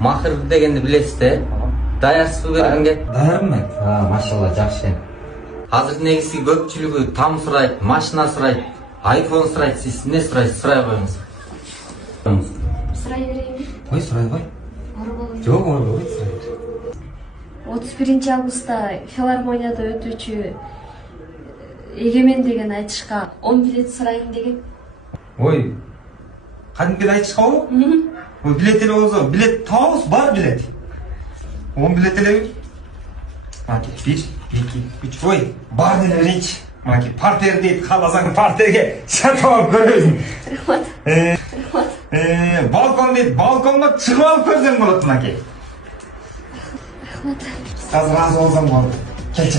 Махрга дегенди билесиз да? Даярсызбы бергенге? Даярмын. Машалла, жакшы. Азыр негизги көпчүлүгү там сурайт, машина сурайт, айфон сурайт, сиз эмне сурайсыз? Сурай коюңуз. Сурай берейинби? Ой, сурайбай. Оор болбойт. Жок, оор болбойт. 31-августта филармонияда өтүүчү Эгемен деген айтышка 10 билет сурайын деген. Ой, кадимки айтышка болобу? Ой, билет эле болсо, билет табабыз, бар билет. 10 билет элеби? Маки, 1, 2, 3, ой, бар деле берейинчи. Маки, партер дейт, кааласаң партерге сатып алып көрөсүң. Рахмат. Балкон дейт, балконго чыгып алып көрсөң болот, Маки. Рахмат. Азыр разы болсоң болду. Келчи,